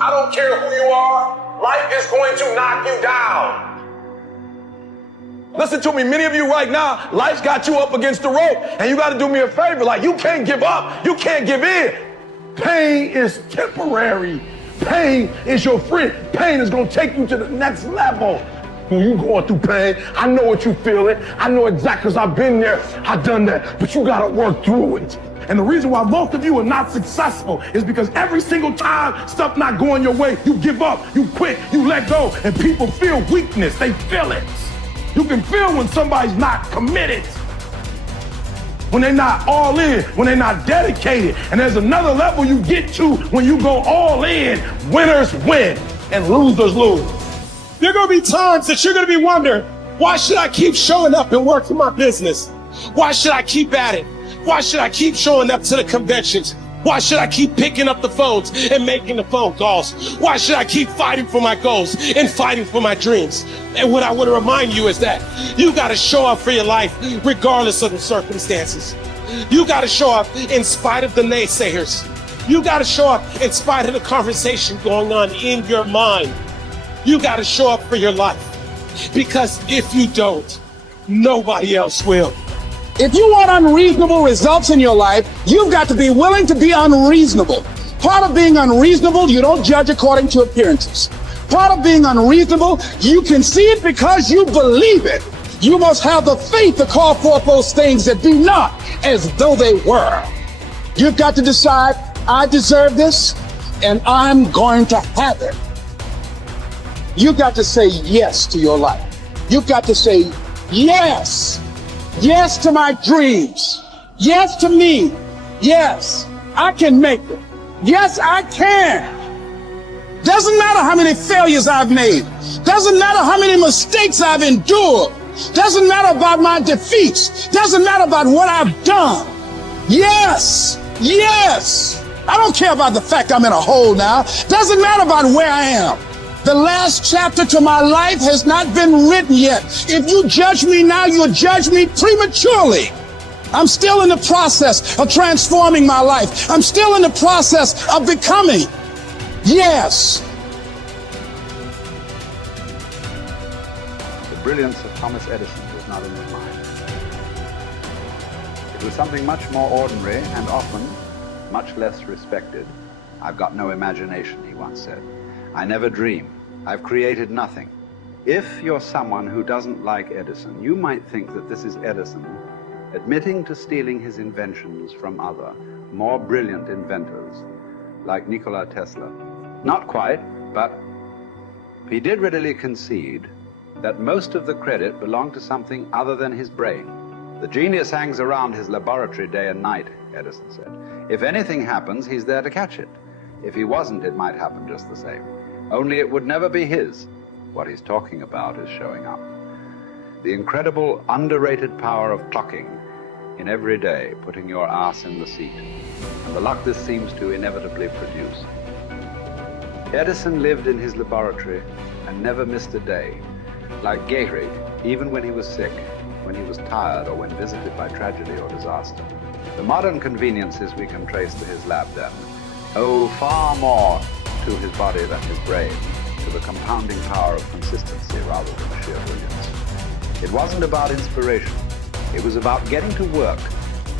I don't care who you are, life is going to knock you down. Listen to me, many of you right now, life's got you up against the rope, and you got to do me a favor. Like, you can't give up. You can't give in. Pain is temporary. Pain is your friend. Pain is going to take you to the next level. When you going through pain, I know what you feeling. I know exactly, because I've been there. I've done that. But you got to work through it. And the reason why most of you are not successful is because every single time stuff not going your way, you give up, you quit, you let go, and people feel weakness. They feel it. You can feel when somebody's not committed, when they're not all in, when they're not dedicated. And there's another level you get to when you go all in. Winners win and losers lose. There are going to be times that you're going to be wondering, why should I keep showing up and working my business? Why should I keep at it? Why should I keep showing up to the conventions? Why should I keep picking up the phones and making the phone calls? Why should I keep fighting for my goals and fighting for my dreams? And what I want to remind you is that you got to show up for your life regardless of the circumstances. You got to show up in spite of the naysayers. You got to show up in spite of the conversation going on in your mind. You got to show up for your life, because if you don't, nobody else will. If you want unreasonable results in your life, you've got to be willing to be unreasonable. Part of being unreasonable, you don't judge according to appearances. Part of being unreasonable, you can see it because you believe it. You must have the faith to call forth those things that be not as though they were. You've got to decide, I deserve this, and I'm going to have it. You've got to say yes to your life. You've got to say yes. Yes to my dreams. Yes to me. Yes, I can make it. Yes, I can. Doesn't matter how many failures I've made. Doesn't matter how many mistakes I've endured. Doesn't matter about my defeats. Doesn't matter about what I've done. Yes, yes. I don't care about the fact I'm in a hole now. Doesn't matter about where I am. The last chapter to my life has not been written yet. If you judge me now, you'll judge me prematurely. I'm still in the process of transforming my life. I'm still in the process of becoming. Yes. The brilliance of Thomas Edison was not in his mind. It was something much more ordinary and often much less respected. I've got no imagination, he once said. I never dream. I've created nothing. If you're someone who doesn't like Edison, you might think that this is Edison admitting to stealing his inventions from other, more brilliant inventors, like Nikola Tesla. Not quite, but he did readily concede that most of the credit belonged to something other than his brain. The genius hangs around his laboratory day and night, Edison said. If anything happens, he's there to catch it. If he wasn't, it might happen just the same. Only it would never be his. What he's talking about is showing up. The incredible, underrated power of clocking in every day, putting your ass in the seat, and the luck this seems to inevitably produce. Edison lived in his laboratory and never missed a day. Like Gehrig, even when he was sick, when he was tired, or when visited by tragedy or disaster. The modern conveniences we can trace to his lab then owe far more to his body than his brain, to the compounding power of consistency rather than sheer brilliance. It wasn't about inspiration. It was about getting to work,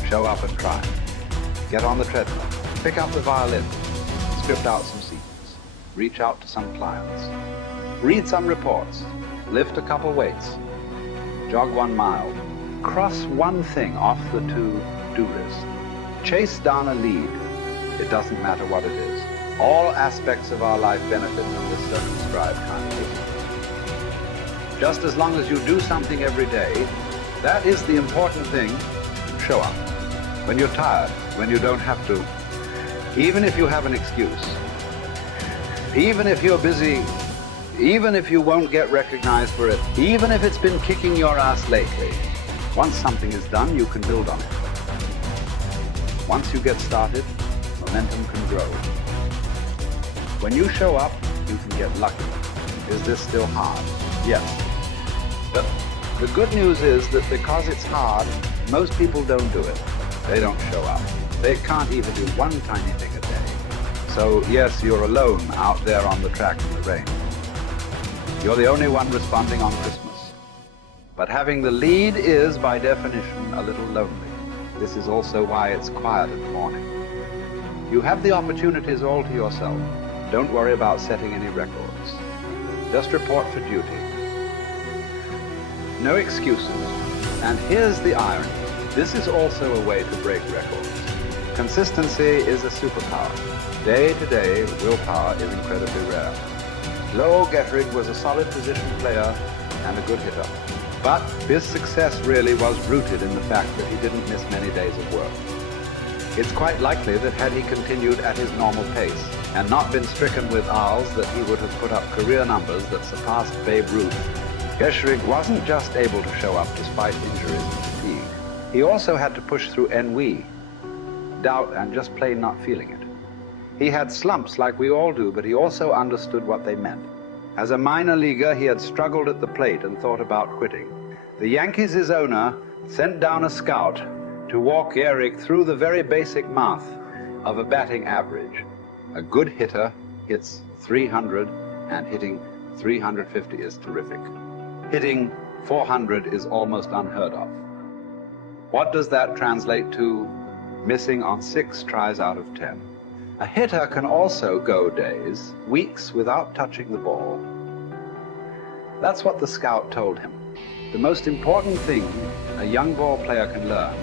show up and try. Get on the treadmill, pick up the violin, script out some scenes, reach out to some clients, read some reports, lift a couple weights, jog 1 mile, cross one thing off the to-do list, chase down a lead. It doesn't matter what it is. All aspects of our life benefit from this circumscribed kind of living. Just as long as you do something every day, that is the important thing. Show up. When you're tired, when you don't have to, even if you have an excuse, even if you're busy, even if you won't get recognized for it, even if it's been kicking your ass lately, once something is done, you can build on it. Once you get started, momentum can grow. When you show up, you can get lucky. Is this still hard? Yes. But the good news is that because it's hard, most people don't do it. They don't show up. They can't even do one tiny thing a day. So yes, you're alone out there on the track in the rain. You're the only one responding on Christmas. But having the lead is, by definition, a little lonely. This is also why it's quiet in the morning. You have the opportunities all to yourself. Don't worry about setting any records. Just report for duty. No excuses. And here's the irony. This is also a way to break records. Consistency is a superpower. Day to day, willpower is incredibly rare. Lowell Gettrig was a solid position player and a good hitter. But his success really was rooted in the fact that he didn't miss many days of work. It's quite likely that had he continued at his normal pace and not been stricken with R's, that he would have put up career numbers that surpassed Babe Ruth. Gettrig wasn't just able to show up despite injuries and fatigue. He also had to push through ennui, doubt, and just plain not feeling it. He had slumps like we all do, but he also understood what they meant. As a minor leaguer, he had struggled at the plate and thought about quitting. The Yankees' owner sent down a scout to walk Gehrig through the very basic math of a batting average. A good hitter hits 300, and hitting 350 is terrific. Hitting 400 is almost unheard of. What does that translate to? Missing on 6 tries out of 10. A hitter can also go days, weeks without touching the ball. That's what the scout told him. The most important thing a young ball player can learn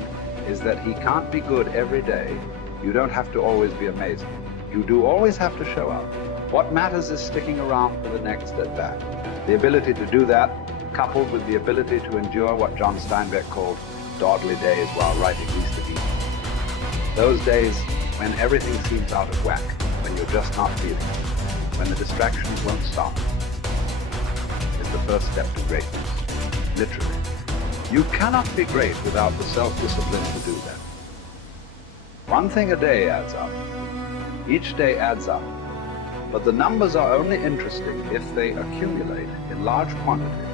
is that he can't be good every day. You don't have to always be amazing. You do always have to show up. What matters is sticking around for the next at-bat. The ability to do that, coupled with the ability to endure what John Steinbeck called dawdly days while writing East of Eden. Those days when everything seems out of whack, when you're just not feeling it, when the distractions won't stop, is the first step to greatness, literally. You cannot be great without the self-discipline to do that. One thing a day adds up. Each day adds up. But the numbers are only interesting if they accumulate in large quantities.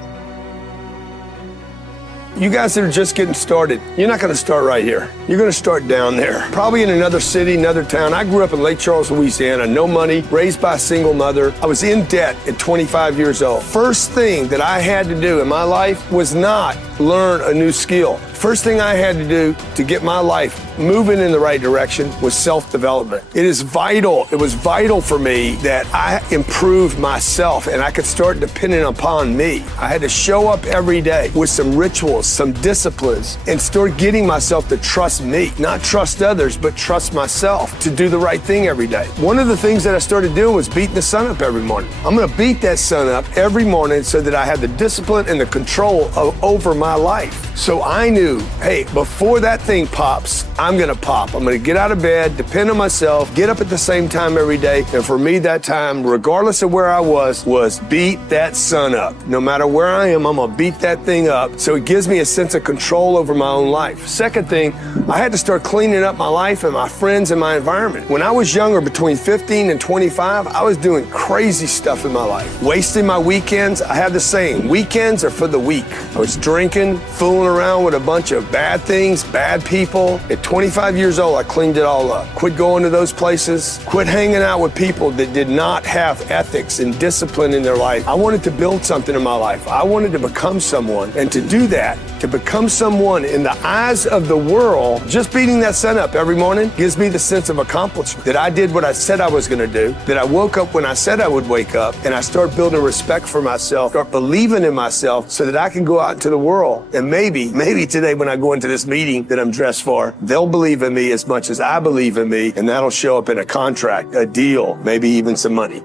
You guys that are just getting started, you're not going to start right here. You're going to start down there, probably in another city, another town. I grew up in Lake Charles, Louisiana, no money, raised by a single mother. I was in debt at 25 years old. First thing that I had to do in my life was not learn a new skill. First thing I had to do to get my life moving in the right direction was self-development. It is vital. It was vital for me that I improved myself and I could start depending upon me. I had to show up every day with some rituals, some disciplines, and start getting myself to trust me, not trust others, but trust myself to do the right thing every day. One of the things that I started doing was beating the sun up every morning. I'm going to beat that sun up every morning so that I have the discipline and the control over my life. So I knew, hey, before that thing pops, I'm going to pop. I'm going to get out of bed, depend on myself, get up at the same time every day. And for me, that time, regardless of where I was beat that sun up. No matter where I am, I'm going to beat that thing up. So it gives me a sense of control over my own life. Second thing, I had to start cleaning up my life and my friends and my environment. When I was younger, between 15 and 25, I was doing crazy stuff in my life. Wasting my weekends. I have the saying, weekends are for the weak. I was drinking, fooling around with a bunch of bad things, bad people. At 25 years old, I cleaned it all up. Quit going to those places. Quit hanging out with people that did not have ethics and discipline in their life. I wanted to build something in my life. I wanted to become someone. And to do that, to become someone in the eyes of the world, just beating that sun up every morning gives me the sense of accomplishment. That I did what I said I was going to do. That I woke up when I said I would wake up. And I start building respect for myself. Start believing in myself so that I can go out into the world. And maybe today when I go into this meeting that I'm dressed for, they'll believe in me as much as I believe in me. And that'll show up in a contract, a deal, maybe even some money.